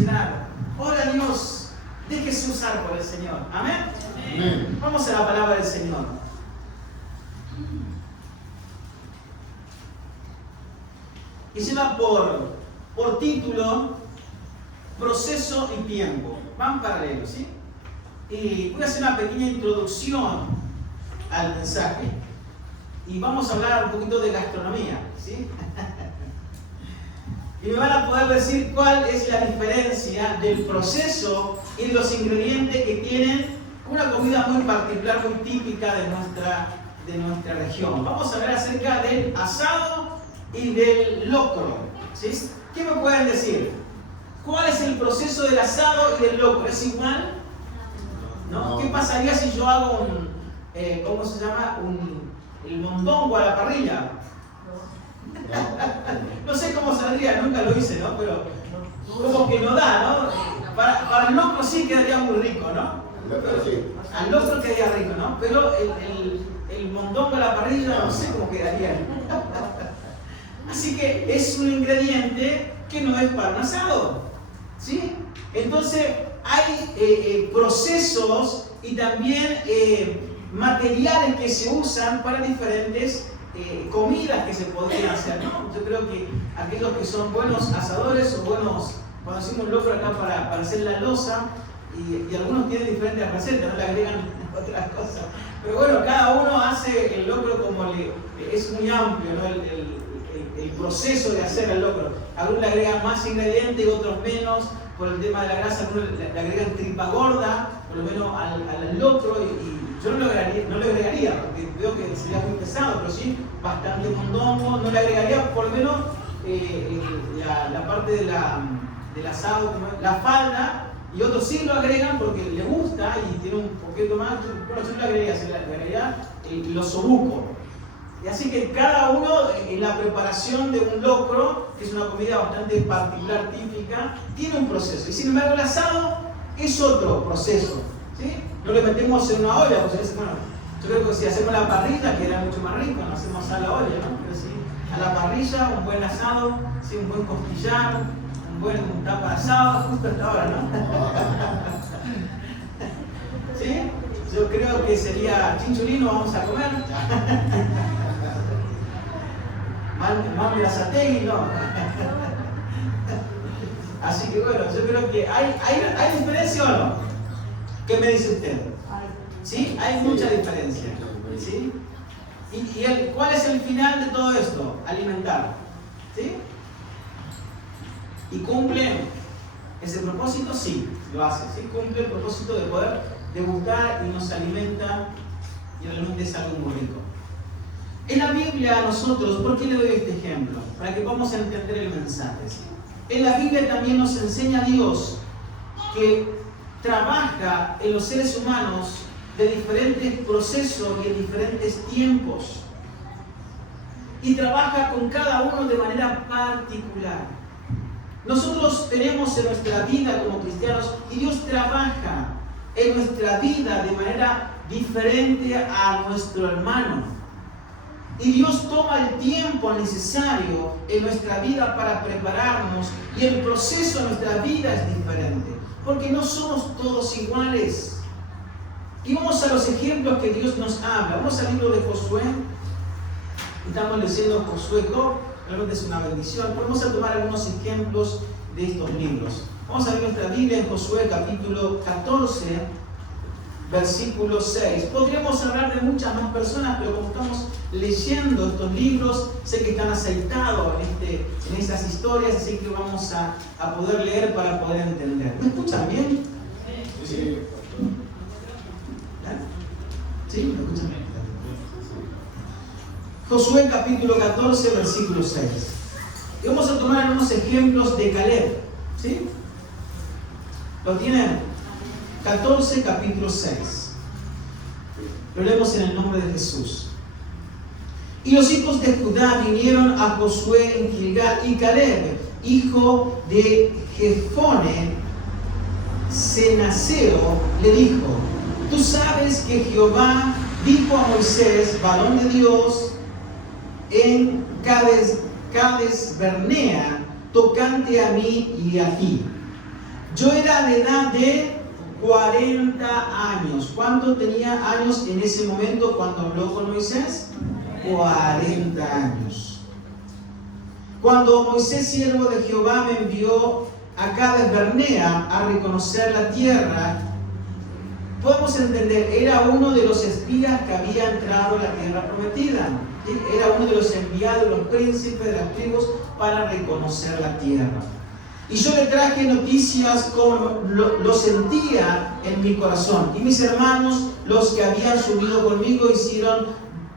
considerar. Ora a Dios, déjese usar por el Señor. Amén. Amén. Vamos a la palabra del Señor. Y lleva por título proceso y tiempo. Van paralelos, ¿sí? Y voy a hacer una pequeña introducción al mensaje. Y vamos a hablar un poquito de gastronomía, ¿sí? Y me van a poder decir cuál es la diferencia del proceso y los ingredientes que tienen una comida muy particular, muy típica de nuestra región. Vamos a hablar acerca del asado y del locro, ¿sí? ¿Qué me pueden decir? ¿Cuál es el proceso del asado y del locro? ¿Es igual? ¿No? ¿Qué pasaría si yo hago ¿cómo se llama? El mondongo a la parrilla? No sé cómo saldría, nunca lo hice, ¿no? Pero como que no da, ¿no? Para el locro sí quedaría muy rico, ¿no? Al locro quedaría rico, ¿no? Pero el mondongo a la parrilla no sé cómo quedaría. Así que es un ingrediente que no es para un asado, ¿sí? Entonces hay procesos y también materiales que se usan para diferentes comidas que se podrían hacer, ¿no? Yo creo que aquellos que son buenos asadores o buenos, cuando hacemos un locro acá para hacer la loza, y algunos tienen diferentes recetas, no le agregan otras cosas. Pero bueno, cada uno hace el locro como es muy amplio, ¿no? El proceso de hacer el locro. Algunos le agregan más ingredientes y otros menos, por el tema de la grasa, algunos le agregan tripa gorda, por lo menos al locro, y yo no le agregaría, porque veo que sería muy pesado, pero sí, bastante mondongo, no le agregaría por lo menos la parte del asado, la falda, y otros sí lo agregan porque les gusta y tiene un poquito más. Bueno, yo no le agregaría los osobuco. Y así que cada uno en la preparación de un locro, que es una comida bastante particular, típica, tiene un proceso. Y sin embargo el asado es otro proceso, ¿sí? No le metemos en una olla, porque bueno, yo creo que si hacemos la parrilla queda mucho más rico, no hacemos a la olla, ¿no? Pero sí, a la parrilla, un buen asado, ¿sí? Un buen costillar, un tapa de asado, justo hasta ahora, ¿no? ¿Sí? Yo creo que sería chinchulino, vamos a comer. Mami Azategui, no. Así que bueno, yo creo que hay diferencia o no. ¿Qué me dice usted? ¿Sí? Hay mucha diferencia. ¿Sí? ¿Y cuál es el final de todo esto? Alimentar. ¿Sí? ¿Y cumple ese propósito? Sí, lo hace. ¿Sí? Cumple el propósito de poder degustar y nos alimenta y realmente es algo muy rico. En la Biblia nosotros, ¿por qué le doy este ejemplo? Para que podamos entender el mensaje. ¿Sí? En la Biblia también nos enseña Dios que trabaja en los seres humanos de diferentes procesos y en diferentes tiempos. Y trabaja con cada uno de manera particular. Nosotros tenemos en nuestra vida como cristianos y Dios trabaja en nuestra vida de manera diferente a nuestro hermano. Y Dios toma el tiempo necesario en nuestra vida para prepararnos y el proceso de nuestra vida es diferente. Porque no somos todos iguales. Y vamos a los ejemplos que Dios nos habla. Vamos al libro de Josué. Estamos leyendo Josué, realmente es una bendición. Vamos a tomar algunos ejemplos de estos libros. Vamos a ver nuestra Biblia en Josué capítulo 14, versículo 6. Podríamos hablar de muchas más personas, pero como estamos leyendo estos libros, sé que están aceitados en esas historias, así que vamos a poder leer para poder entender. ¿Me escuchan bien? Sí. ¿Sí? ¿Me escuchan bien? Josué capítulo 14, versículo 6. Y vamos a tomar algunos ejemplos de Caleb. ¿Sí? ¿Lo tienen? 14, capítulo 6. Lo leemos en el nombre de Jesús. Y los hijos de Judá vinieron a Josué en Gilgal, y Caleb, hijo de Jefone, cenazeo, le dijo: tú sabes que Jehová dijo a Moisés, varón de Dios, en Cades Barnea, tocante a mí y a ti. Yo era de edad de 40 años. ¿Cuánto tenía años en ese momento cuando habló con Moisés? 40 años. Cuando Moisés, siervo de Jehová, me envió a Cades Barnea a reconocer la tierra, podemos entender, era uno de los espías que había entrado a la tierra prometida. Era uno de los enviados, los príncipes de las tribus, para reconocer la tierra. Y yo le traje noticias como lo sentía en mi corazón. Y mis hermanos, los que habían subido conmigo, hicieron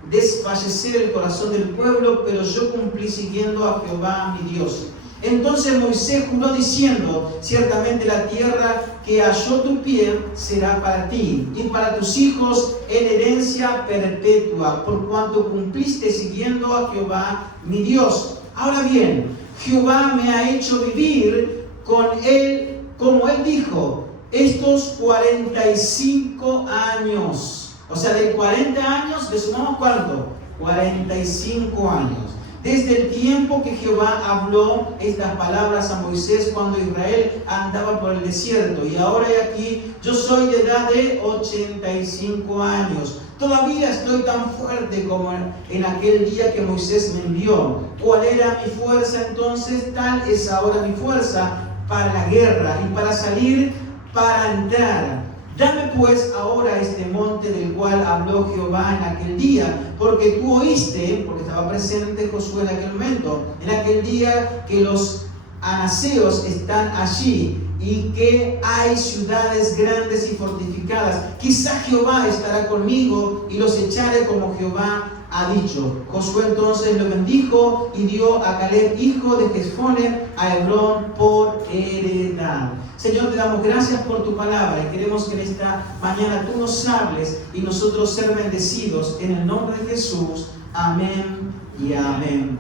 desfallecer el corazón del pueblo, pero yo cumplí siguiendo a Jehová mi Dios. Entonces Moisés juró diciendo: ciertamente la tierra que halló tu pie será para ti y para tus hijos en herencia perpetua, por cuanto cumpliste siguiendo a Jehová mi Dios. Ahora bien, Jehová me ha hecho vivir con él, como él dijo, estos 45 años. O sea, de 40 años le sumamos ¿cuánto? 45 años. Desde el tiempo que Jehová habló estas palabras a Moisés cuando Israel andaba por el desierto. Y ahora aquí yo soy de edad de 85 años. Todavía estoy tan fuerte como en aquel día que Moisés me envió. ¿Cuál era mi fuerza entonces? Tal es ahora mi fuerza para la guerra y para salir, para entrar. Dame pues ahora este monte del cual habló Jehová en aquel día, porque tú oíste, porque estaba presente Josué en aquel momento, en aquel día que los anaseos están allí y que hay ciudades grandes y fortificadas. Quizá Jehová estará conmigo y los echaré como Jehová ha dicho. Josué entonces lo bendijo y dio a Caleb, hijo de Jefone, a Hebrón por heredad. Señor, te damos gracias por tu palabra y queremos que en esta mañana tú nos hables y nosotros ser bendecidos en el nombre de Jesús. Amén y amén.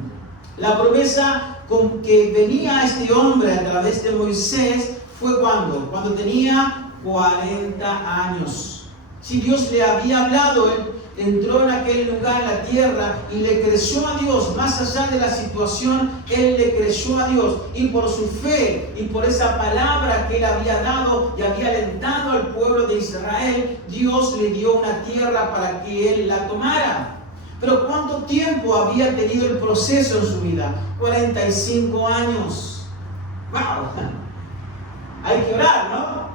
La promesa con que venía este hombre a través de Moisés fue cuando tenía 40 años. Si Dios le había hablado, él entró en aquel lugar, en la tierra, y le creyó a Dios. Más allá de la situación, él le creyó a Dios. Y por su fe y por esa palabra que él había dado y había alentado al pueblo de Israel, Dios le dio una tierra para que él la tomara. Pero ¿cuánto tiempo había tenido el proceso en su vida? 45 años. ¡Wow! Hay que orar, ¿no?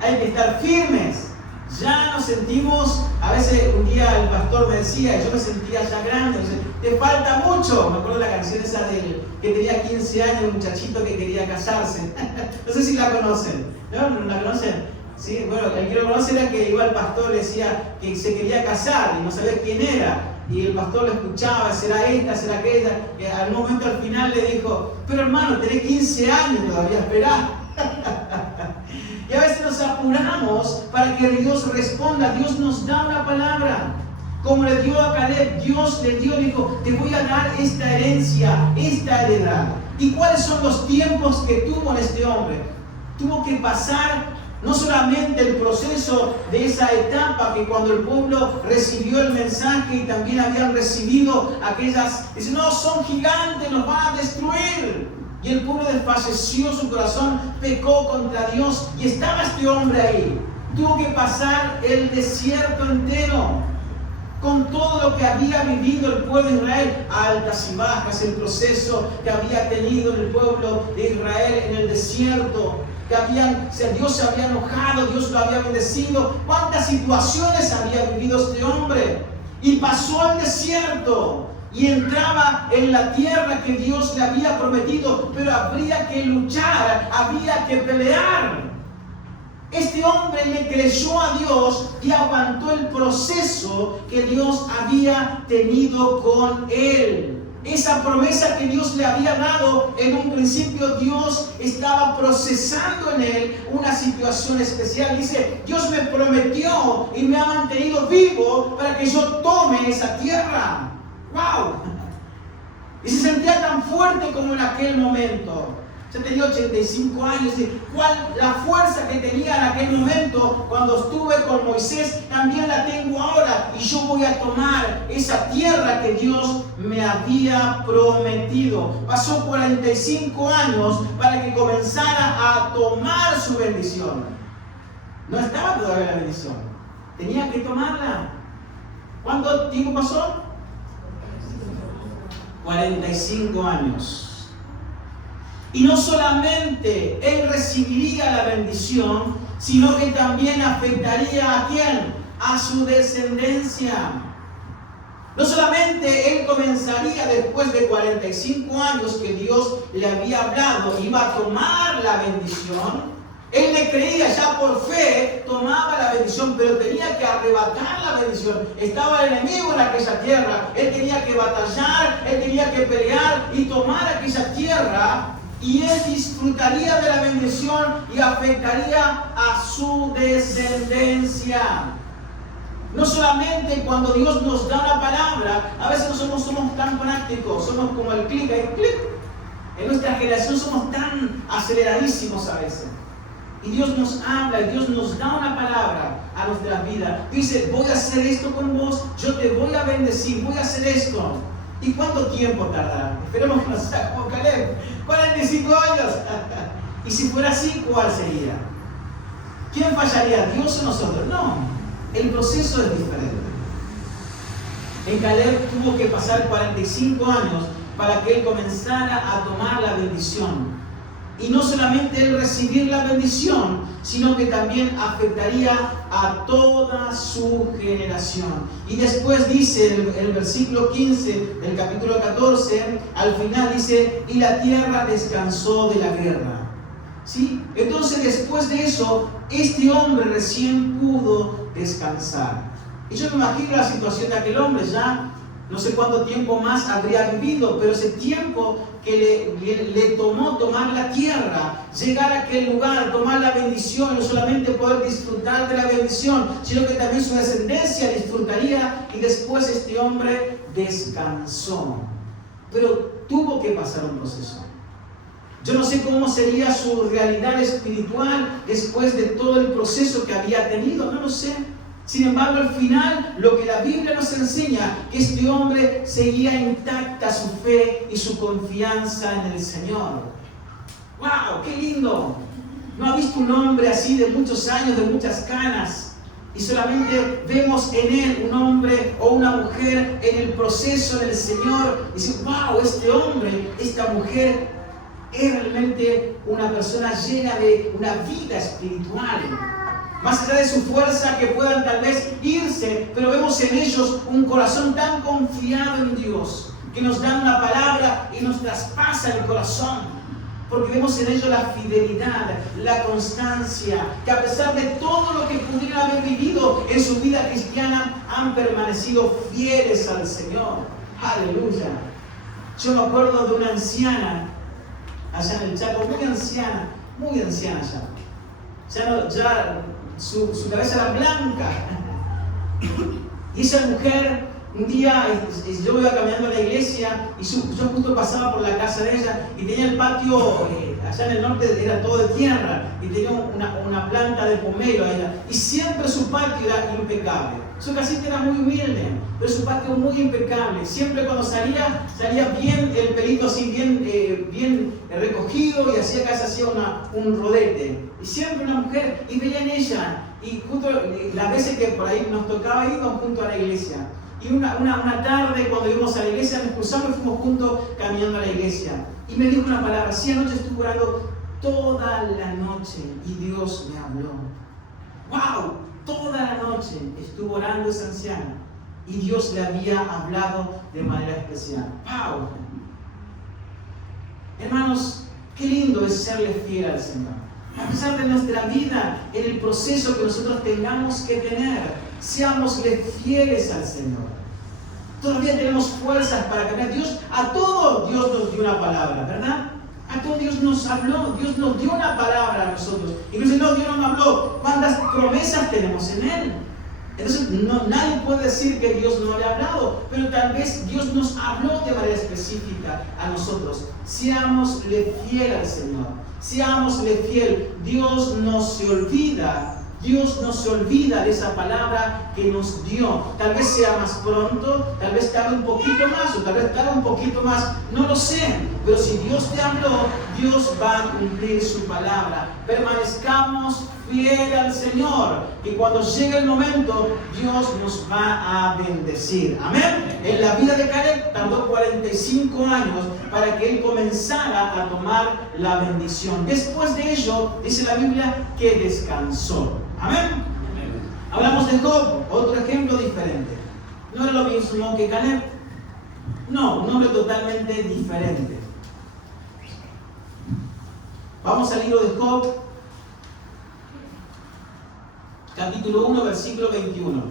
Hay que estar firmes. Ya nos sentimos, a veces un día el pastor me decía, yo me sentía ya grande, dice, te falta mucho. Me acuerdo de la canción esa que tenía 15 años, un muchachito que quería casarse. No sé si la conocen, ¿no? ¿No la conocen? Sí, bueno, el que lo conoce era que iba al pastor, le decía que se quería casar y no sabía quién era. Y el pastor lo escuchaba, será esta, será aquella. Y al momento al final le dijo, pero hermano, tenés 15 años, todavía esperá. Y a veces nos apuramos para que Dios responda. Dios nos da una palabra. Como le dio a Caleb, Dios le dio, dijo, te voy a dar esta herencia, esta heredad. ¿Y cuáles son los tiempos que tuvo en este hombre? Tuvo que pasar no solamente el proceso de esa etapa que cuando el pueblo recibió el mensaje y también habían recibido aquellas, dicen, no, son gigantes, nos van a destruir. Y el pueblo desfalleció su corazón, pecó contra Dios y estaba este hombre ahí. Tuvo que pasar el desierto entero con todo lo que había vivido el pueblo de Israel, altas y bajas, el proceso que había tenido el pueblo de Israel en el desierto, Dios se había enojado, Dios lo había bendecido. ¿Cuántas situaciones había vivido este hombre? Y pasó el desierto y entraba en la tierra que Dios le había prometido, pero habría que luchar, había que pelear. Este hombre le creyó a Dios y aguantó el proceso que Dios había tenido con él. Esa promesa que Dios le había dado en un principio, Dios estaba procesando en él una situación especial. Dice, Dios me prometió y me ha mantenido vivo para que yo tome esa tierra. ¡Wow! Y se sentía tan fuerte como en aquel momento. Ya tenía 85 años. La fuerza que tenía en aquel momento cuando estuve con Moisés, también la tengo ahora. Y yo voy a tomar esa tierra que Dios me había prometido. Pasó 45 años para que comenzara a tomar su bendición. No estaba todavía la bendición. Tenía que tomarla. ¿Cuánto tiempo pasó? 45 años. Y no solamente él recibiría la bendición, sino que también afectaría ¿a quién? A su descendencia. No solamente él comenzaría después de 45 años que Dios le había hablado, iba a tomar la bendición. Él le creía ya por fe, tomaba la bendición, pero tenía que arrebatar la bendición. Estaba el enemigo en aquella tierra. Él tenía que batallar, él tenía que pelear y tomar aquella tierra. Y él disfrutaría de la bendición y afectaría a su descendencia. No solamente cuando Dios nos da una palabra, a veces no somos tan prácticos, somos como el clic, en nuestra generación somos tan aceleradísimos a veces. Y Dios nos habla y Dios nos da una palabra a nuestra vida. Dice, voy a hacer esto con vos, yo te voy a bendecir, voy a hacer esto. ¿Y cuánto tiempo tardará? Esperemos que no sea como Caleb. 45 años. Y si fuera así, ¿cuál sería? ¿Quién fallaría? ¿Dios o nosotros? No. El proceso es diferente. En Caleb tuvo que pasar 45 años para que él comenzara a tomar la bendición. Y no solamente él recibir la bendición, sino que también afectaría a toda su generación. Y después dice el versículo 15 del capítulo 14, al final dice, y la tierra descansó de la guerra. ¿Sí? Entonces después de eso, este hombre recién pudo descansar. Y yo me imagino la situación de aquel hombre, ya no sé cuánto tiempo más habría vivido, pero ese tiempo que le tomó tomar la tierra, llegar a aquel lugar, tomar la bendición, no solamente poder disfrutar de la bendición, sino que también su descendencia disfrutaría, y después este hombre descansó. Pero tuvo que pasar un proceso. Yo no sé cómo sería su realidad espiritual después de todo el proceso que había tenido, no lo sé. Sin embargo, al final, lo que la Biblia nos enseña, que este hombre seguía intacta su fe y su confianza en el Señor. ¡Wow! ¡Qué lindo! ¿No ha visto un hombre así de muchos años, de muchas canas? Y solamente vemos en él un hombre o una mujer en el proceso del Señor. Y dice, ¡wow! Este hombre, esta mujer es realmente una persona llena de una vida espiritual. Más allá de su fuerza, que puedan tal vez irse, pero vemos en ellos un corazón tan confiado en Dios, que nos dan una palabra y nos traspasa el corazón, porque vemos en ellos la fidelidad, la constancia, que a pesar de todo lo que pudieran haber vivido en su vida cristiana, han permanecido fieles al Señor. ¡Aleluya! Yo me acuerdo de una anciana, allá en el Chaco, muy anciana ya. Su cabeza era blanca. Y esa mujer, un día yo iba caminando a la iglesia y yo justo pasaba por la casa de ella y tenía el patio, allá en el norte era todo de tierra y tenía una planta de pomelo allá. Y siempre su patio era impecable. Su casita era muy humilde, pero su patio muy impecable. Siempre cuando salía bien el pelito así, bien recogido, y hacía casi hacía un rodete. Y siempre una mujer, y veía en ella, y justo las veces que por ahí nos tocaba íbamos junto a la iglesia. Y una tarde cuando íbamos a la iglesia nos cruzamos y fuimos juntos caminando a la iglesia. Y me dijo una palabra, sí, anoche estuve orando toda la noche y Dios me habló. ¡Wow! Toda la noche estuvo orando esa anciana y Dios le había hablado de manera especial. ¡Wow! Hermanos, qué lindo es serle fiel al Señor. A pesar de nuestra vida, en el proceso que nosotros tengamos que tener, seámosle fieles al Señor. Todavía tenemos fuerzas para cambiar. A todo Dios nos dio una palabra, ¿verdad? A todo Dios nos habló, Dios nos dio una palabra a nosotros. Incluso no, Dios no me habló. ¿Cuántas promesas tenemos en Él? Entonces nadie puede decir que Dios no le ha hablado, pero tal vez Dios nos habló de manera específica a nosotros. Seámosle fiel al Señor, seámosle fiel. Dios no se olvida de esa palabra que nos dio. Tal vez sea más pronto, tal vez tarde un poquito más, o tal vez tarde un poquito más, no lo sé. Pero si Dios te habló, Dios va a cumplir su palabra. Permanezcamos fiel al Señor, y cuando llegue el momento, Dios nos va a bendecir. Amén. En la vida de Caleb tardó 45 años para que él comenzara a tomar la bendición. Después de ello, dice la Biblia que descansó. Amén. Hablamos de Job, otro ejemplo diferente. No era lo mismo que Caleb. No, un hombre totalmente diferente. Vamos al libro de Job, capítulo 1, versículo 21.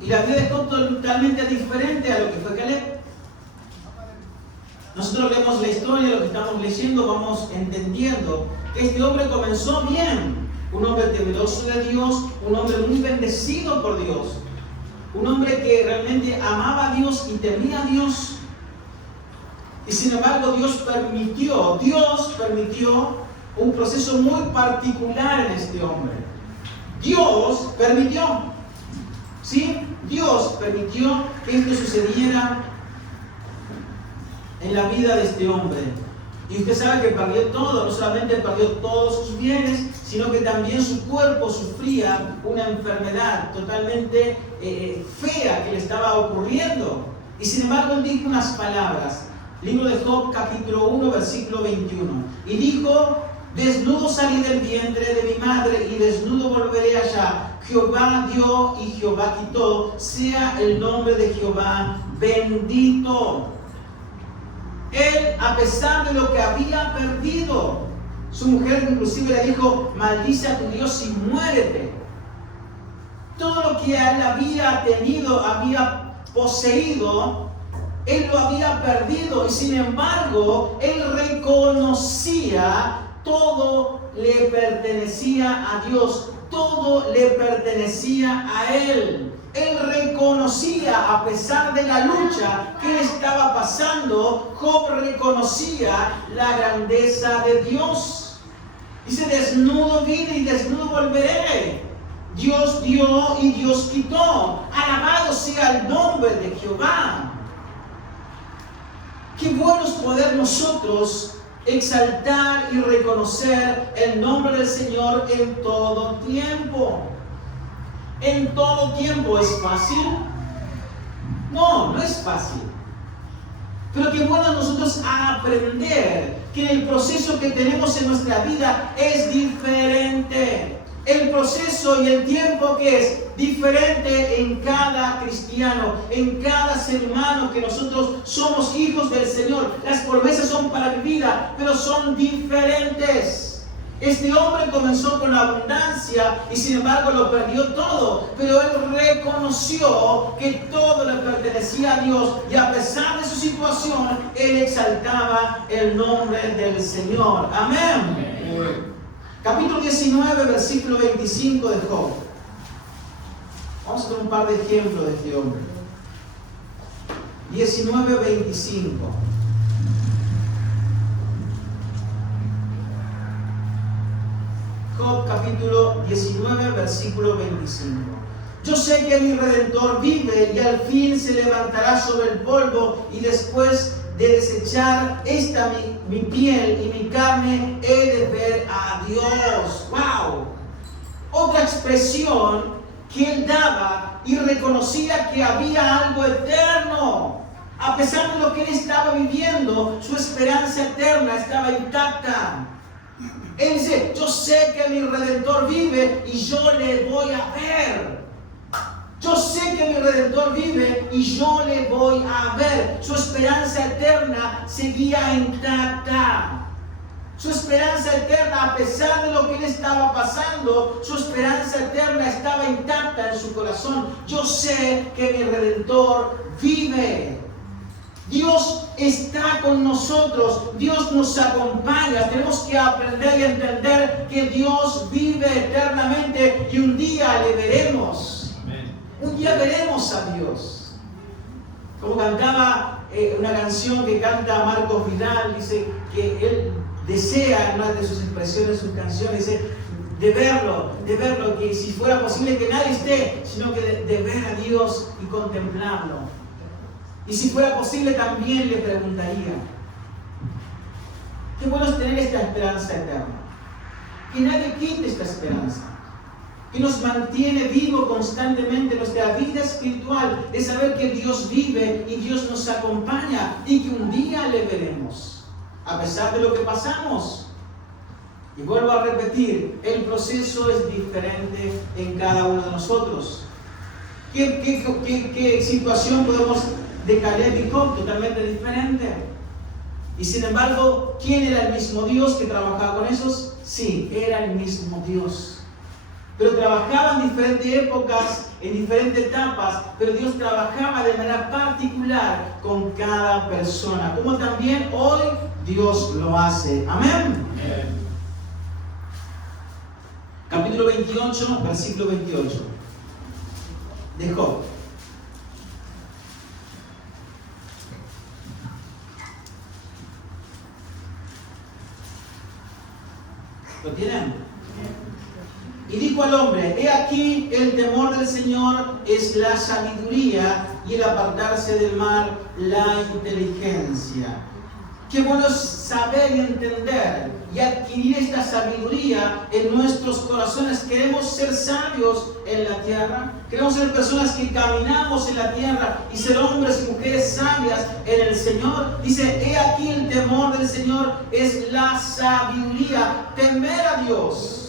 Y la vida de Job totalmente diferente a lo que fue Caleb. Nosotros leemos la historia, lo que estamos leyendo, vamos entendiendo que este hombre comenzó bien. Un hombre temeroso de Dios, un hombre muy bendecido por Dios. Un hombre que realmente amaba a Dios y temía a Dios. Y sin embargo Dios permitió un proceso muy particular en este hombre. Dios permitió que esto sucediera en la vida de este hombre. Y usted sabe que perdió todo, no solamente perdió todos sus bienes, sino que también su cuerpo sufría una enfermedad totalmente fea que le estaba ocurriendo. Y sin embargo él dijo unas palabras. Libro de Job, capítulo 1, versículo 21. Y dijo: desnudo salí del vientre de mi madre y desnudo volveré allá. Jehová dio y Jehová quitó. Sea el nombre de Jehová bendito. Él, a pesar de lo que había perdido, su mujer inclusive le dijo: maldice a tu Dios y muérete. Todo lo que él había tenido, había poseído, él lo había perdido, y sin embargo, él reconocía todo le pertenecía a Dios, todo le pertenecía a él. Él reconocía, a pesar de la lucha que él estaba pasando, Job reconocía la grandeza de Dios. Dice: desnudo vine y desnudo volveré. Dios dio y Dios quitó. Alabado sea el nombre de Jehová. Qué bueno es poder nosotros exaltar y reconocer el nombre del Señor en todo tiempo. ¿En todo tiempo es fácil? No, no es fácil. Pero qué bueno nosotros aprender que el proceso que tenemos en nuestra vida es diferente. El proceso y el tiempo que es diferente en cada cristiano, en cada ser humano, que nosotros somos hijos del Señor. Las promesas son para mi vida, pero son diferentes. Este hombre comenzó con abundancia y sin embargo lo perdió todo, pero él reconoció que todo le pertenecía a Dios, y a pesar de su situación, él exaltaba el nombre del Señor. Amén. Capítulo 19, versículo 25 de Job. Vamos a ver un par de ejemplos de este hombre. 19, 25. Job capítulo 19, versículo 25. Yo sé que mi Redentor vive y al fin se levantará sobre el polvo, y después de desechar esta mi piel y mi carne, he de ver a Dios. ¡Wow! Otra expresión que él daba, y reconocía que había algo eterno. A pesar de lo que él estaba viviendo, su esperanza eterna estaba intacta. Él dice: yo sé que mi Redentor vive y yo le voy a ver. Yo sé que mi Redentor vive y yo le voy a ver. Su esperanza eterna seguía intacta. Su esperanza eterna, a pesar de lo que él estaba pasando, su esperanza eterna estaba intacta en su corazón. Yo sé que mi Redentor vive. Dios está con nosotros, Dios nos acompaña. Tenemos que aprender y entender que Dios vive eternamente y un día le veremos. Un día veremos a Dios. Como cantaba una canción que canta Marcos Vidal, dice que él desea, en una de sus expresiones, sus canciones, dice, de verlo, que si fuera posible que nadie esté, sino que de ver a Dios y contemplarlo. Y si fuera posible también le preguntaría, qué bueno es tener esta esperanza eterna, que nadie quite esta esperanza, que nos mantiene vivo constantemente nuestra vida espiritual, de saber que Dios vive y Dios nos acompaña y que un día le veremos, a pesar de lo que pasamos. Y vuelvo a repetir, el proceso es diferente en cada uno de nosotros. ¿Qué situación podemos de Caleb y Job? Totalmente diferente. Y sin embargo, ¿quién era el mismo Dios que trabajaba con esos? Sí, era el mismo Dios. Pero trabajaba en diferentes épocas, en diferentes etapas, pero Dios trabajaba de manera particular con cada persona, como también hoy Dios lo hace. Amén. Amén. Capítulo 28, versículo 28 de Job. ¿Lo tienen? Y dijo al hombre, he aquí el temor del Señor es la sabiduría y el apartarse del mal la inteligencia. Qué bueno es saber y entender y adquirir esta sabiduría en nuestros corazones. Queremos ser sabios en la tierra. Queremos ser personas que caminamos en la tierra y ser hombres y mujeres sabias en el Señor. Dice, he aquí el temor del Señor es la sabiduría. Temer a Dios.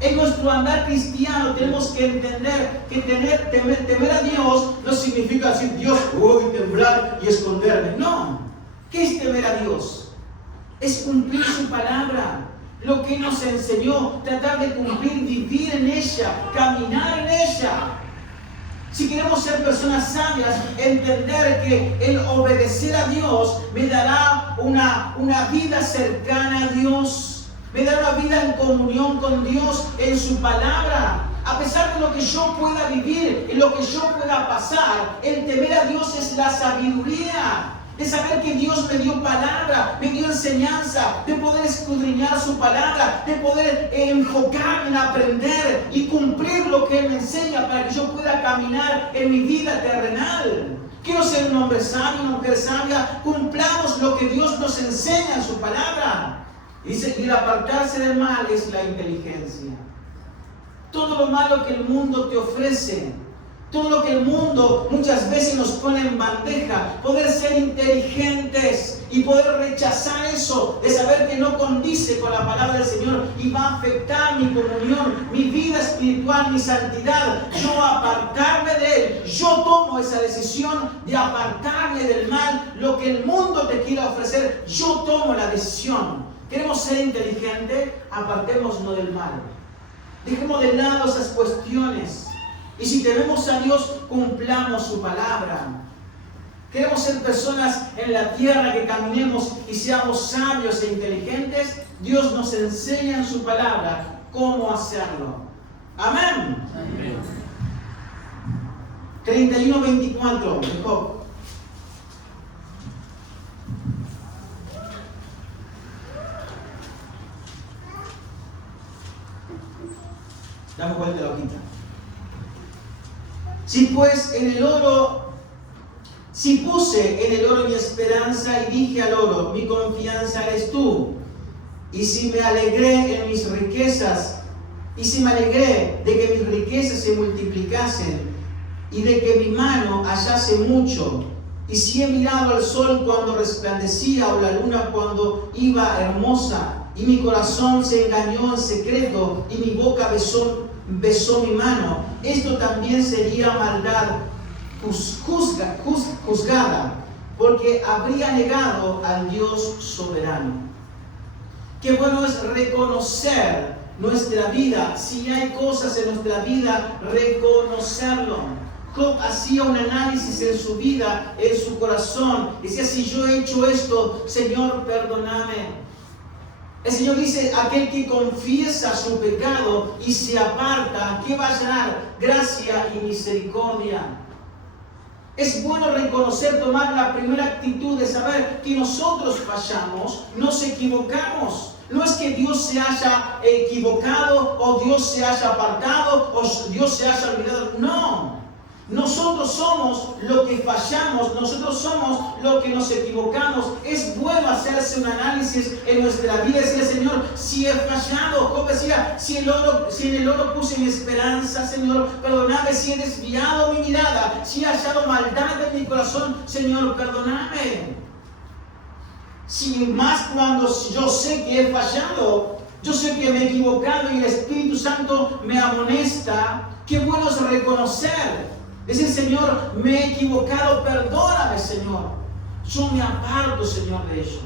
En nuestro andar cristiano tenemos que entender que temer a Dios no significa decir Dios, temblar y esconderme. No. ¿Qué es temer a Dios? Es cumplir su palabra, lo que Él nos enseñó, tratar de cumplir, vivir en ella, caminar en ella. Si queremos ser personas sabias, entender que el obedecer a Dios me dará una vida cercana a Dios, me dará una vida en comunión con Dios, en su palabra. A pesar de lo que yo pueda vivir, en lo que yo pueda pasar, el temer a Dios es la sabiduría. De saber que Dios me dio palabra, me dio enseñanza, de poder escudriñar su palabra, de poder enfocarme en aprender y cumplir lo que Él me enseña para que yo pueda caminar en mi vida terrenal. Quiero ser un hombre sabio, una mujer sabia, cumplamos lo que Dios nos enseña en su palabra. Dice, y el apartarse del mal es la inteligencia. Todo lo malo que el mundo te ofrece, todo lo que el mundo muchas veces nos pone en bandeja, poder ser inteligentes y poder rechazar eso, de saber que no condice con la palabra del Señor y va a afectar mi comunión, mi vida espiritual, mi santidad. Yo apartarme de Él, yo tomo esa decisión de apartarme del mal, lo que el mundo te quiera ofrecer, yo tomo la decisión. Queremos ser inteligentes, apartémonos del mal. Dejemos de lado esas cuestiones. Y si tememos a Dios, cumplamos su palabra. Queremos ser personas en la tierra que caminemos y seamos sabios e inteligentes. Dios nos enseña en su palabra cómo hacerlo. Amén. Amén. 31:24 de Job. Dame vuelta la hojita. Si puse en el oro mi esperanza y dije al oro, mi confianza eres tú. Y si me alegré en mis riquezas, y si me alegré de que mis riquezas se multiplicasen, y de que mi mano hallase mucho, y si he mirado al sol cuando resplandecía, o la luna cuando iba hermosa, y mi corazón se engañó en secreto, y mi boca besó mi mano, esto también sería maldad juzgada, porque habría negado al Dios soberano. Qué bueno es reconocer nuestra vida. Si hay cosas en nuestra vida, reconocerlo. Job hacía un análisis en su vida, en su corazón. Decía, si yo he hecho esto, Señor, perdóname. El Señor dice, aquel que confiesa su pecado y se aparta, ¿qué va a hallar? Gracia y misericordia. Es bueno reconocer, tomar la primera actitud de saber que nosotros fallamos, nos equivocamos. No es que Dios se haya equivocado o Dios se haya apartado o Dios se haya olvidado. No. Nosotros somos lo que fallamos, nosotros somos lo que nos equivocamos. Es bueno hacerse un análisis en nuestra vida y decirle, Señor, si he fallado. Job decía, si en el oro puse mi esperanza, Señor, perdóname. Si he desviado mi mirada, si he hallado maldad en mi corazón, Señor, perdóname. Si más cuando yo sé que he fallado, yo sé que me he equivocado y el Espíritu Santo me amonesta, qué bueno es reconocer. Decir, Señor, me he equivocado, perdóname, Señor. Yo me aparto, Señor, de ello.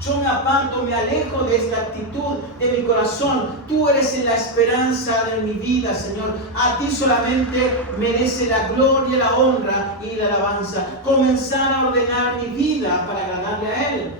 Yo me aparto, me alejo de esta actitud de mi corazón. Tú eres la esperanza de mi vida, Señor. A ti solamente merece la gloria, la honra y la alabanza. Comenzar a ordenar mi vida para agradarle a Él.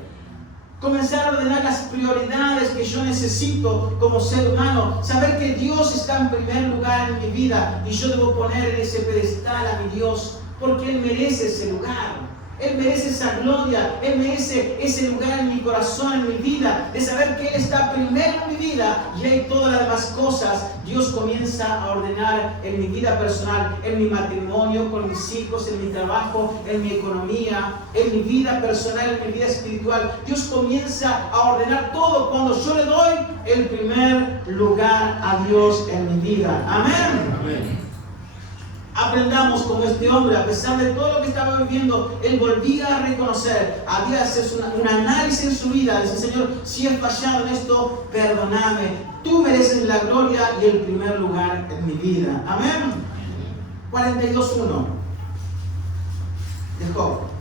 Comenzar a ordenar las prioridades que yo necesito como ser humano. Saber que Dios está en primer lugar en mi vida y yo debo poner en ese pedestal a mi Dios porque Él merece ese lugar. Él merece esa gloria. Él merece ese lugar en mi corazón, en mi vida. De saber que Él está primero en mi vida y hay todas las demás cosas. Dios comienza a ordenar en mi vida personal, en mi matrimonio, con mis hijos, en mi trabajo, en mi economía, en mi vida personal, en mi vida espiritual. Dios comienza a ordenar todo cuando yo le doy el primer lugar a Dios en mi vida. Amén. Amén. Aprendamos como este hombre, a pesar de todo lo que estaba viviendo, él volvía a reconocer, había que hacer un análisis en su vida, decir, Señor, si he fallado en esto, perdóname. Tú mereces la gloria y el primer lugar en mi vida. Amén. 42:1 de Job.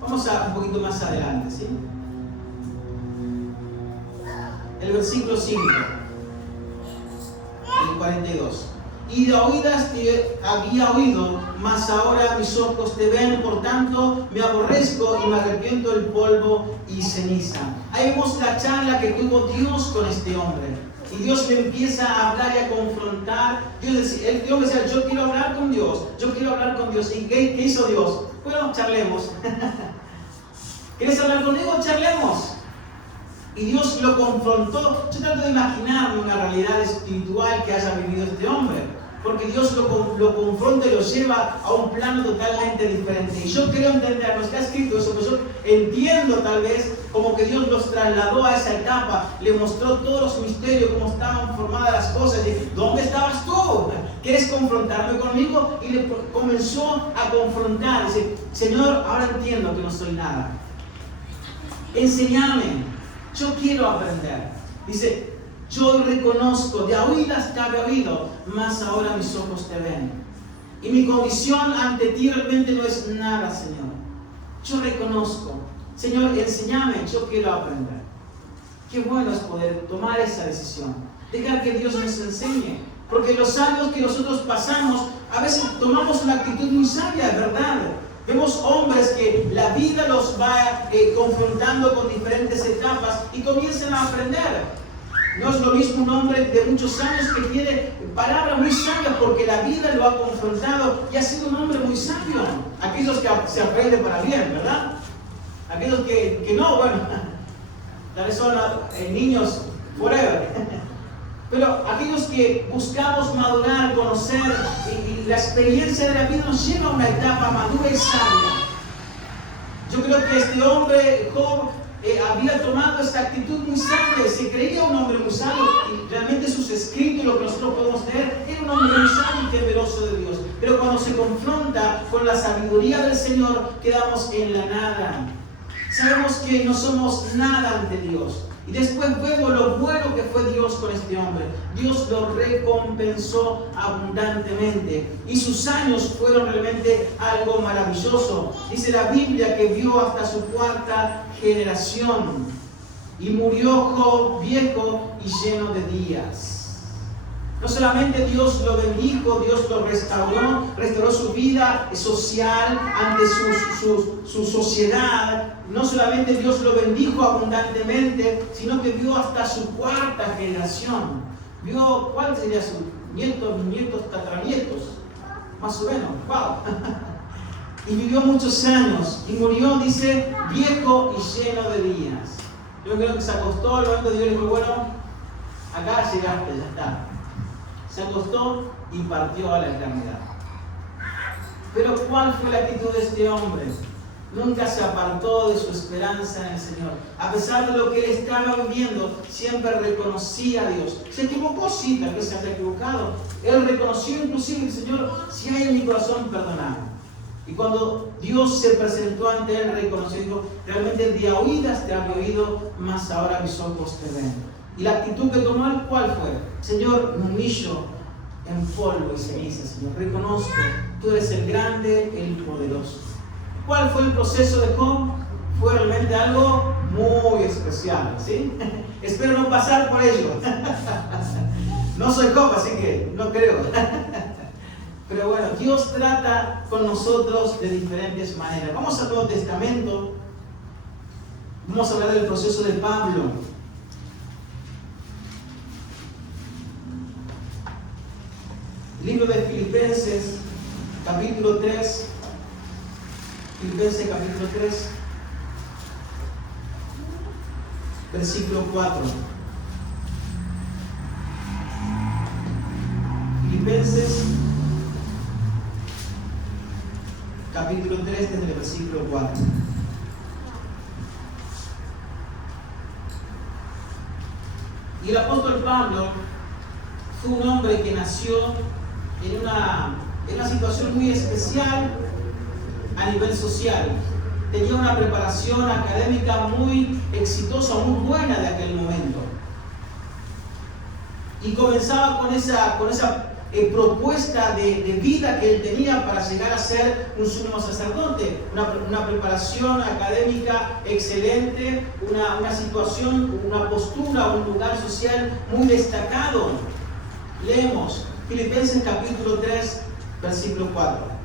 Vamos a un poquito más adelante, ¿sí? El versículo 5, el 42. Y de oídas te había oído, mas ahora mis ojos te ven, por tanto me aborrezco y me arrepiento del polvo y ceniza. Ahí vemos la charla que tuvo Dios con este hombre. Y Dios le empieza a hablar y a confrontar. Dios decía, yo quiero hablar con Dios, yo quiero hablar con Dios. ¿Y qué hizo Dios? Bueno, charlemos. ¿Quieres hablar conmigo? Charlemos. Y Dios lo confrontó. Yo trato de imaginarme una realidad espiritual que haya vivido este hombre. Porque Dios lo confronta y lo lleva a un plano totalmente diferente. Y yo creo entender, no está escrito eso, pero yo entiendo tal vez como que Dios los trasladó a esa etapa, le mostró todos los misterios, cómo estaban formadas las cosas. Y ¿dónde estabas tú? ¿Quieres confrontarme conmigo? Y le comenzó a confrontar. Dice, Señor, ahora entiendo que no soy nada. Enséñame, yo quiero aprender. Dice, yo reconozco, de oídas te había oído, mas ahora mis ojos te ven. Y mi condición ante ti realmente no es nada, Señor. Yo reconozco. Señor, enséñame, yo quiero aprender. Qué bueno es poder tomar esa decisión. Dejar que Dios nos enseñe. Porque los años que nosotros pasamos, a veces tomamos una actitud muy sabia, ¿verdad? Vemos hombres que la vida los va confrontando con diferentes etapas y comienzan a aprender. No es lo mismo un hombre de muchos años que tiene palabras muy sabias porque la vida lo ha confrontado y ha sido un hombre muy sabio. Aquellos que se aprenden para bien, ¿verdad? Aquellos que no, bueno, tal vez son niños forever. Pero aquellos que buscamos madurar, conocer y la experiencia de la vida nos lleva a una etapa madura y sabia. Yo creo que este hombre, Job, había tomado esta actitud muy sabia, se creía un hombre muy sabio y realmente sus escritos, lo que nosotros podemos leer, era un hombre muy sabio y temeroso de Dios. Pero cuando se confronta con la sabiduría del Señor, quedamos en la nada. Sabemos que no somos nada ante Dios. Y después vemos lo bueno que fue Dios con este hombre. Dios lo recompensó abundantemente. Y sus años fueron realmente algo maravilloso. Dice la Biblia que vio hasta su 4ª generación. Y murió Job viejo y lleno de días. No solamente Dios lo bendijo, Dios lo restauró su vida social ante su sociedad. No solamente Dios lo bendijo abundantemente, sino que vio hasta su 4ª generación. Vio, ¿cuál sería su nietos, bisnietos, tataranietos? Más o menos, wow. Y vivió muchos años y murió, dice, viejo y lleno de días. Yo creo que se acostó, al momento Dios le dijo, bueno, acá llegaste, ya está. Se acostó y partió a la eternidad. Pero ¿cuál fue la actitud de este hombre? Nunca se apartó de su esperanza en el Señor. A pesar de lo que él estaba viviendo, siempre reconocía a Dios. Se equivocó, sí, tal vez se había equivocado. Él reconoció inclusive al Señor, si hay en mi corazón, perdonado. Y cuando Dios se presentó ante él, reconoció, dijo, realmente de oídas te había oído, mas ahora mis ojos te ven. Y la actitud que tomó él, ¿cuál fue? Señor, me humillo en polvo y ceniza, Señor. Reconozco, tú eres el grande, el poderoso. ¿Cuál fue el proceso de Job? Fue realmente algo muy especial, ¿sí? Espero no pasar por ello. No soy Job, así que no creo. Pero bueno, Dios trata con nosotros de diferentes maneras. Vamos al Nuevo Testamento. Vamos a hablar del proceso de Pablo. Libro de Filipenses, capítulo 3. Filipenses, capítulo 3, versículo 4. Filipenses, capítulo 3, desde el versículo 4. Y el apóstol Pablo fue un hombre que nació en una situación muy especial a nivel social. Tenía una preparación académica muy exitosa, muy buena de aquel momento. Y comenzaba con esa propuesta de vida que él tenía para llegar a ser un sumo sacerdote. Una preparación académica excelente, una situación, una postura, un lugar social muy destacado. Leemos Filipenses capítulo 3, versículo 4.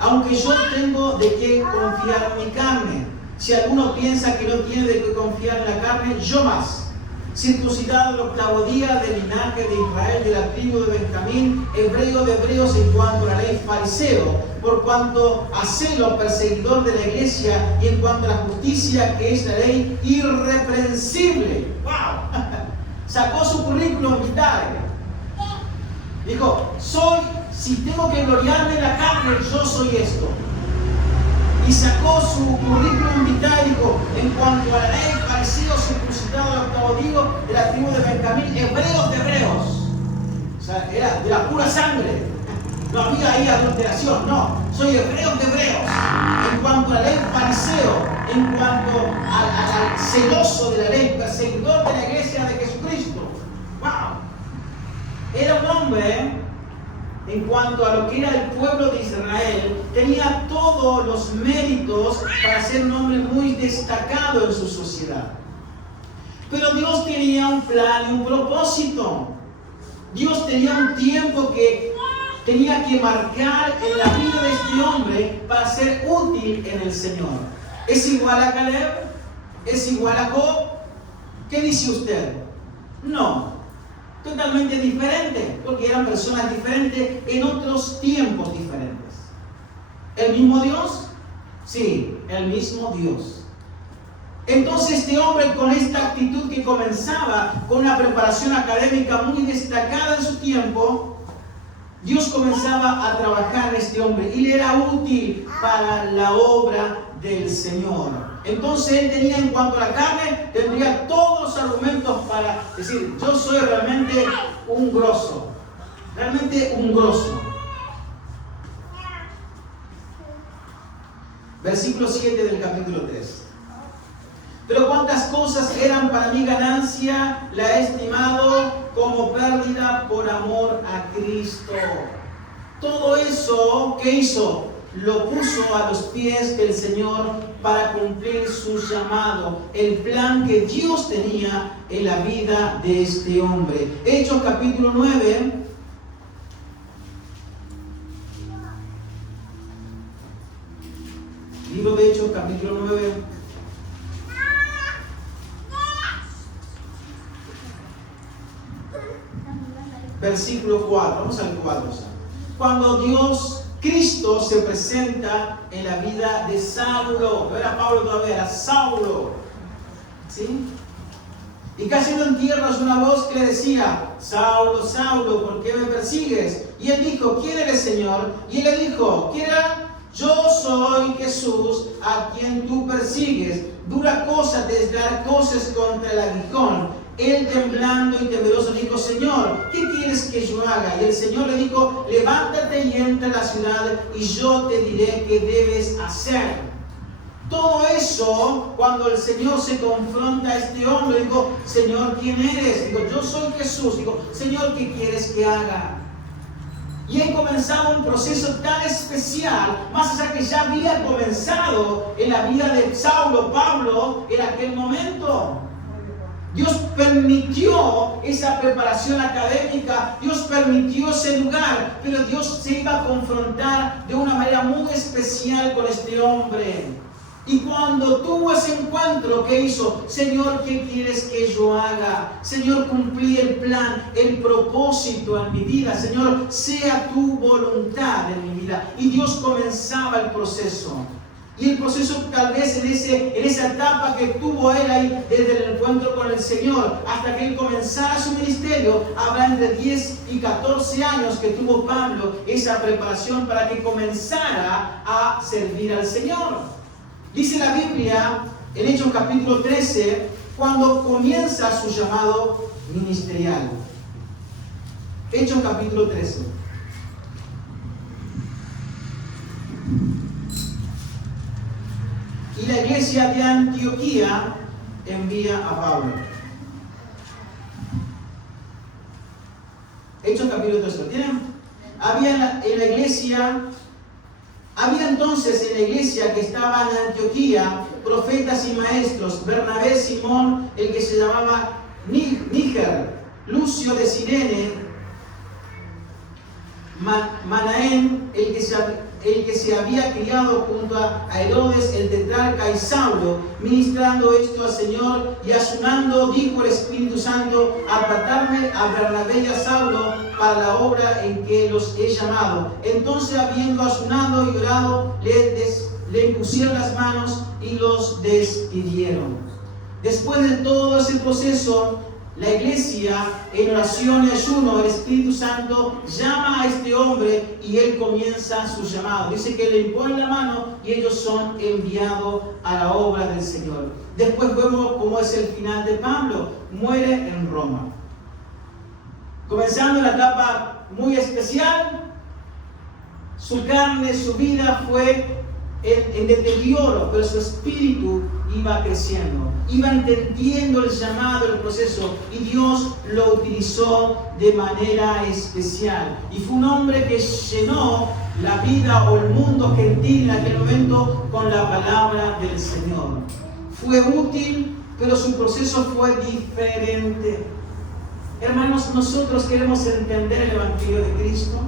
Aunque yo tengo de qué confiar en mi carne, si alguno piensa que no tiene de qué confiar en la carne, yo más. Circuncidado el 8º día, del linaje de Israel, de la tribu de Benjamín, hebreo de hebreos en cuanto a la ley, fariseo, por cuanto a celo, perseguidor de la iglesia, y en cuanto a la justicia, que es la ley, irreprensible. ¡Wow! Sacó su currículum vitae. Dijo, si tengo que gloriarme en la carne, yo soy esto. Y sacó su currículum vitae y dijo, en cuanto a la ley, fariseo, circuncidado al 8º día, de la tribu de Benjamín, hebreos de hebreos. O sea, era de la pura sangre. No había ahí adulteración, no. Soy hebreos de hebreos. En cuanto a la ley, fariseo. En cuanto al celoso de la ley, perseguidor de la iglesia de Jesucristo. ¡Wow! Era un hombre, en cuanto a lo que era el pueblo de Israel, tenía todos los méritos para ser un hombre muy destacado en su sociedad. Pero Dios tenía un plan y un propósito. Dios tenía un tiempo que tenía que marcar en la vida de este hombre para ser útil en el Señor. ¿Es igual a Caleb? ¿Es igual a Job? ¿Qué dice usted? No. Totalmente diferente, porque eran personas diferentes en otros tiempos diferentes. ¿El mismo Dios? Sí, el mismo Dios. Entonces este hombre, con esta actitud que comenzaba con una preparación académica muy destacada en su tiempo, Dios comenzaba a trabajar en este hombre y le era útil para la obra del Señor. Entonces él tenía, en cuanto a la carne, tendría todos los argumentos para decir, yo soy realmente un grosso. Realmente un grosso. Versículo 7 del capítulo 3. Pero cuántas cosas eran para mí ganancia, la he estimado como pérdida por amor a Cristo. Todo eso, ¿qué hizo? Lo puso a los pies del Señor para cumplir su llamado, el plan que Dios tenía en la vida de este hombre. Hechos capítulo 9. Libro de Hechos capítulo 9. Versículo 4. Vamos al 4. Cuando Cristo se presenta en la vida de Saulo. No era Pablo todavía, era Saulo. ¿Sí? Y cayendo en tierra es una voz que le decía: Saulo, Saulo, ¿por qué me persigues? Y él dijo: ¿quién eres, Señor? Y él le dijo: ¿quién era? Yo soy Jesús, a quien tú persigues. Dura cosa te es dar cosas contra el aguijón. Él, temblando y temeroso, dijo: Señor, ¿qué quieres que yo haga? Y el Señor le dijo: levántate y entra a la ciudad, y yo te diré qué debes hacer. Todo eso, cuando el Señor se confronta a este hombre, dijo: Señor, ¿quién eres? Digo: yo soy Jesús. Digo: Señor, ¿qué quieres que haga? Y él comenzaba un proceso tan especial, más allá que ya había comenzado en la vida de Saulo, Pablo, en aquel momento. Dios permitió esa preparación académica, Dios permitió ese lugar, pero Dios se iba a confrontar de una manera muy especial con este hombre. Y cuando tuvo ese encuentro, ¿qué hizo? Señor, ¿qué quieres que yo haga? Señor, cumplí el plan, el propósito en mi vida. Señor, sea tu voluntad en mi vida. Y Dios comenzaba el proceso. Y el proceso, tal vez en esa etapa que tuvo él ahí, desde el encuentro con el Señor hasta que él comenzara su ministerio, habrá entre 10 y 14 años que tuvo Pablo esa preparación para que comenzara a servir al Señor. Dice la Biblia en Hechos capítulo 13, cuando comienza su llamado ministerial. Hechos capítulo 13. Y la iglesia de Antioquía envía a Pablo. Hechos capítulo 13. ¿Lo tienen? Había entonces en la iglesia que estaba en Antioquía profetas y maestros: Bernabé, Simón, el que se llamaba Níger, Lucio de Cirene, Manaén, el que se había criado junto a Herodes el tetrarca, y Saulo, ministrando esto al Señor y ayunando, dijo el Espíritu Santo: apartarme a Bernabé y a Saulo para la obra en que los he llamado. Entonces, habiendo ayunado y orado, le impusieron las manos y los despidieron. Después de todo ese proceso, la iglesia, en oración y ayuno, el Espíritu Santo llama a este hombre y él comienza su llamado. Dice que le impone la mano y ellos son enviados a la obra del Señor. Después vemos cómo es el final de Pablo. Muere en Roma. Comenzando una etapa muy especial, su carne, su vida fue en deterioro, pero su espíritu iba creciendo, iba entendiendo el llamado, el proceso, y Dios lo utilizó de manera especial. Y fue un hombre que llenó la vida o el mundo gentil en aquel momento con la palabra del Señor. Fue útil, pero su proceso fue diferente. Hermanos, nosotros queremos entender el Evangelio de Cristo,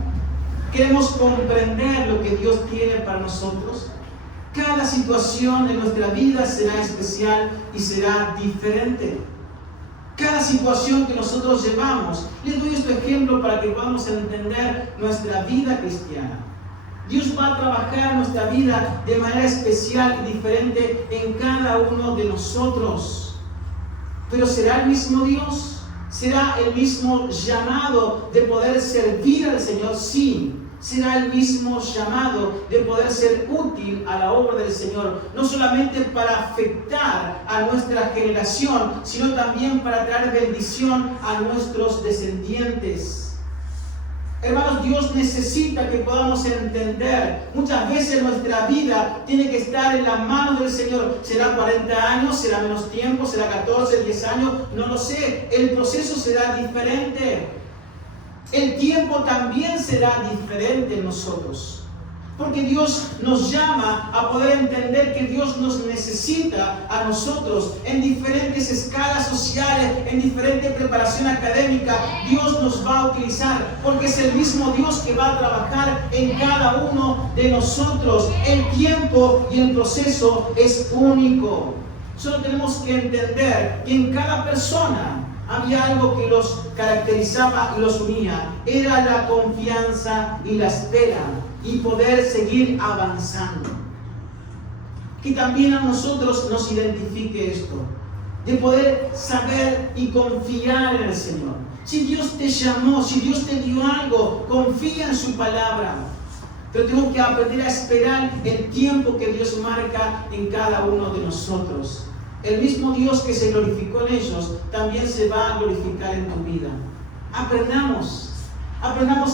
queremos comprender lo que Dios tiene para nosotros. Cada situación en nuestra vida será especial y será diferente. Cada situación que nosotros llevamos. Les doy este ejemplo para que podamos entender nuestra vida cristiana. Dios va a trabajar nuestra vida de manera especial y diferente en cada uno de nosotros. Pero ¿será el mismo Dios? ¿Será el mismo llamado de poder servir al Señor? Sí. Será el mismo llamado de poder ser útil a la obra del Señor, no solamente para afectar a nuestra generación, sino también para traer bendición a nuestros descendientes. Hermanos, Dios necesita que podamos entender. Muchas veces nuestra vida tiene que estar en las manos del Señor. Será 40 años, será menos tiempo, será 14, 10 años, no lo sé. El proceso será diferente. El tiempo también será diferente en nosotros. Porque Dios nos llama a poder entender que Dios nos necesita a nosotros en diferentes escalas sociales, en diferente preparación académica. Dios nos va a utilizar porque es el mismo Dios que va a trabajar en cada uno de nosotros. El tiempo y el proceso es único. Solo tenemos que entender que en cada persona había algo que los caracterizaba y los unía. Era la confianza y la espera y poder seguir avanzando. Que también a nosotros nos identifique esto, de poder saber y confiar en el Señor. Si Dios te llamó, si Dios te dio algo, confía en su palabra. Pero tengo que aprender a esperar el tiempo que Dios marca en cada uno de nosotros. El mismo Dios que se glorificó en ellos, también se va a glorificar en tu vida. Aprendamos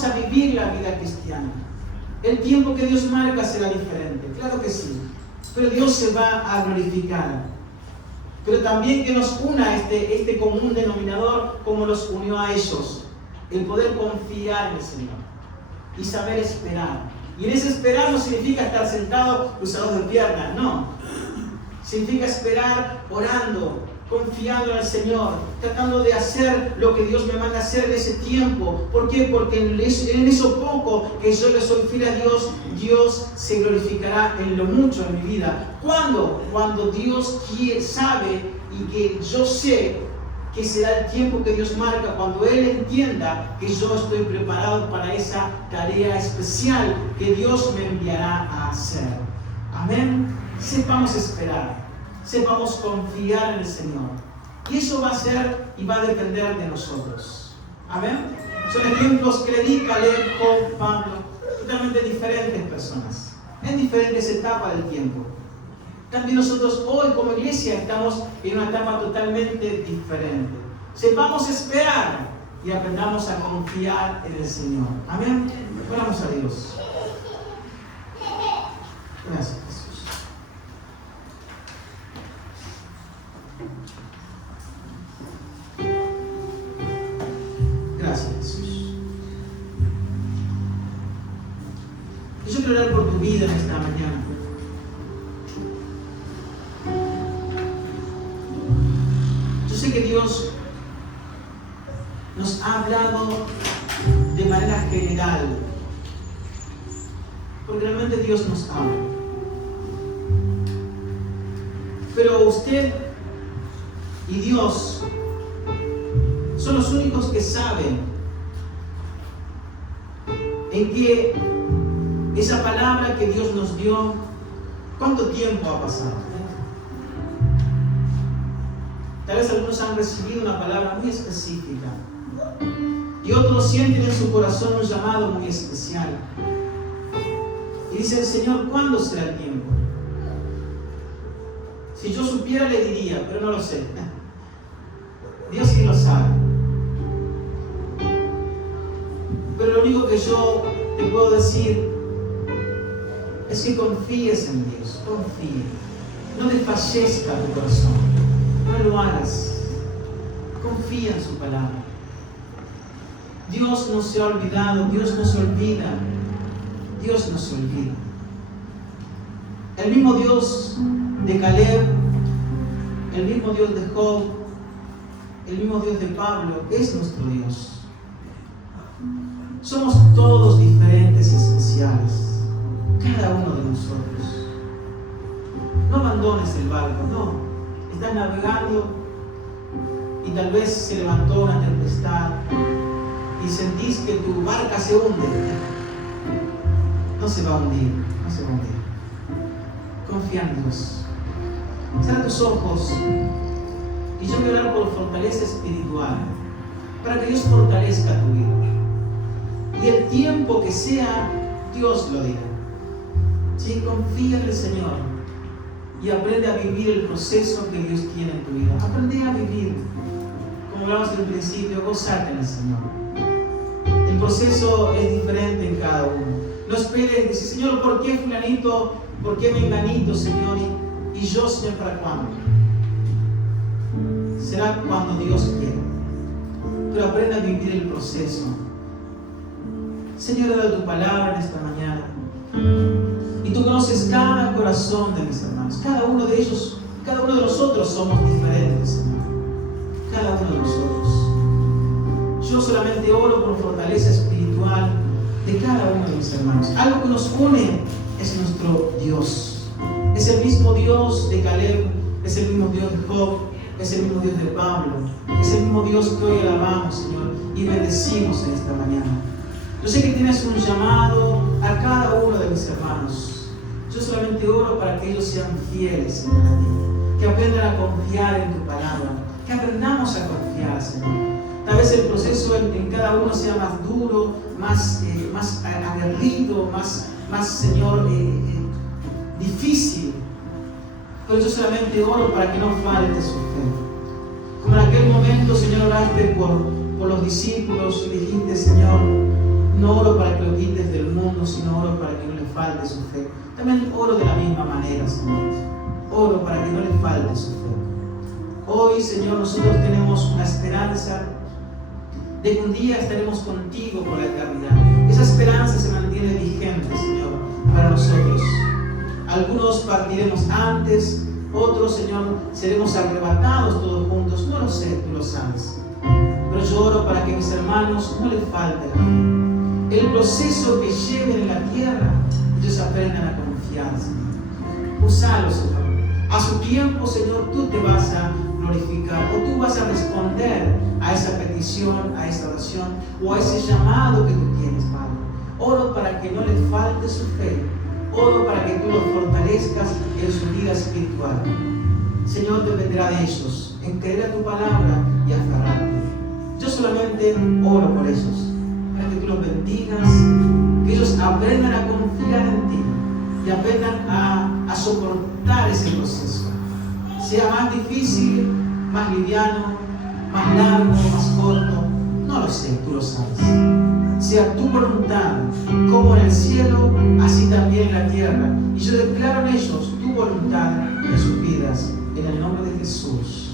a vivir la vida cristiana. El tiempo que Dios marca será diferente, claro que sí, pero Dios se va a glorificar. Pero también que nos una este común denominador como los unió a ellos, el poder confiar en el Señor y saber esperar. Y en ese esperar no significa estar sentado cruzados de piernas, no. Significa esperar orando, confiando en el Señor, tratando de hacer lo que Dios me manda hacer en ese tiempo. ¿Por qué? Porque en eso poco que yo le soy fiel a Dios, Dios se glorificará en lo mucho en mi vida. ¿Cuándo? Cuando Dios sabe y que yo sé que será el tiempo que Dios marca, cuando Él entienda que yo estoy preparado para esa tarea especial que Dios me enviará a hacer. Amén. Sepamos esperar, sepamos confiar en el Señor. Y eso va a ser y va a depender de nosotros. Amén. Son ejemplos que le di Caleb, Job, Pablo, totalmente diferentes personas, en diferentes etapas del tiempo. También nosotros hoy como iglesia estamos en una etapa totalmente diferente. Sepamos esperar y aprendamos a confiar en el Señor. Amén. Oramos a Dios. Gracias. Gracias, Jesús. Yo quiero orar por tu vida en esta mañana. Yo sé que Dios nos ha hablado de manera general, porque realmente Dios nos ama. Pero usted y Dios son los únicos que saben en que esa palabra que Dios nos dio, ¿cuánto tiempo ha pasado? Tal vez algunos han recibido una palabra muy específica y otros sienten en su corazón un llamado muy especial y dicen: Señor, ¿cuándo será el tiempo? Si yo supiera le diría, pero no lo sé. Dios sí lo sabe. Pero lo único que yo te puedo decir es que confíes en Dios, confíe. No desfallezca tu corazón, no lo hagas. Confía en su palabra. Dios no se ha olvidado, Dios no se olvida, Dios no se olvida. El mismo Dios de Caleb, el mismo Dios de Job, el mismo Dios de Pablo es nuestro Dios. Somos todos diferentes y especiales, cada uno de nosotros. No abandones el barco, no. Estás navegando y tal vez se levantó una tempestad y sentís que tu barca se hunde. No se va a hundir, no se va a hundir. Confía en Dios. Cierra tus ojos y yo voy a orar por fortaleza espiritual para que Dios fortalezca tu vida. Y el tiempo que sea, Dios lo dirá. Sí, confía en el Señor y aprende a vivir el proceso que Dios tiene en tu vida. Aprende a vivir, como hablamos en el principio, gozarte en el Señor. El proceso es diferente en cada uno. No esperes, dice, Señor, ¿por qué fulanito, por qué menganito, Señor? Y yo, Señor, ¿para cuándo? Será cuando Dios quiera. Pero aprenda a vivir el proceso. Señor, da tu palabra en esta mañana. Y tú conoces cada corazón de mis hermanos. Cada uno de ellos, cada uno de nosotros somos diferentes, Señor. Cada uno de nosotros. Yo solamente oro por fortaleza espiritual de cada uno de mis hermanos. Algo que nos une es nuestro Dios. Es el mismo Dios de Caleb, es el mismo Dios de Job, es el mismo Dios de Pablo, es el mismo Dios que hoy alabamos, Señor, y bendecimos en esta mañana. Yo sé que tienes un llamado a cada uno de mis hermanos. Yo solamente oro para que ellos sean fieles, Señor, a ti, que aprendan a confiar en tu palabra, que aprendamos a confiar, Señor. Tal vez el proceso en cada uno sea más duro, más aguerrido, más Señor, difícil. Pero yo solamente oro para que no falte su fe. Como en aquel momento, Señor, oraste por los discípulos y dijiste, Señor, no oro para que lo quites del mundo, sino oro para que no le falte su fe. También oro de la misma manera, Señor. Oro para que no le falte su fe. Hoy, Señor, nosotros tenemos una esperanza de que un día estaremos contigo por la eternidad. Esa esperanza se mantiene vigente, Señor, para nosotros. Algunos partiremos antes, otros, Señor, seremos arrebatados todos juntos. No lo sé, tú lo sabes. Pero yo oro para que mis hermanos no les falte la fe. El proceso que lleven en la tierra, ellos aprendan a confiar, Señor. Úsalos, Señor. A su tiempo, Señor, tú te vas a glorificar o tú vas a responder a esa petición, a esa oración o a ese llamado que tú tienes, Padre. Oro para que no les falte su fe. Oro para que tú los fortalezcas en su vida espiritual. Señor, dependerá de ellos, en creer a tu palabra y aferrarte. Yo solamente oro por ellos, para que tú los bendigas, que ellos aprendan a confiar en ti y aprendan a soportar ese proceso. Sea más difícil, más liviano, más largo, más corto, no lo sé, tú lo sabes. Sea tu voluntad, como en el cielo, así también en la tierra. Y yo declaro en ellos tu voluntad en sus vidas, en el nombre de Jesús.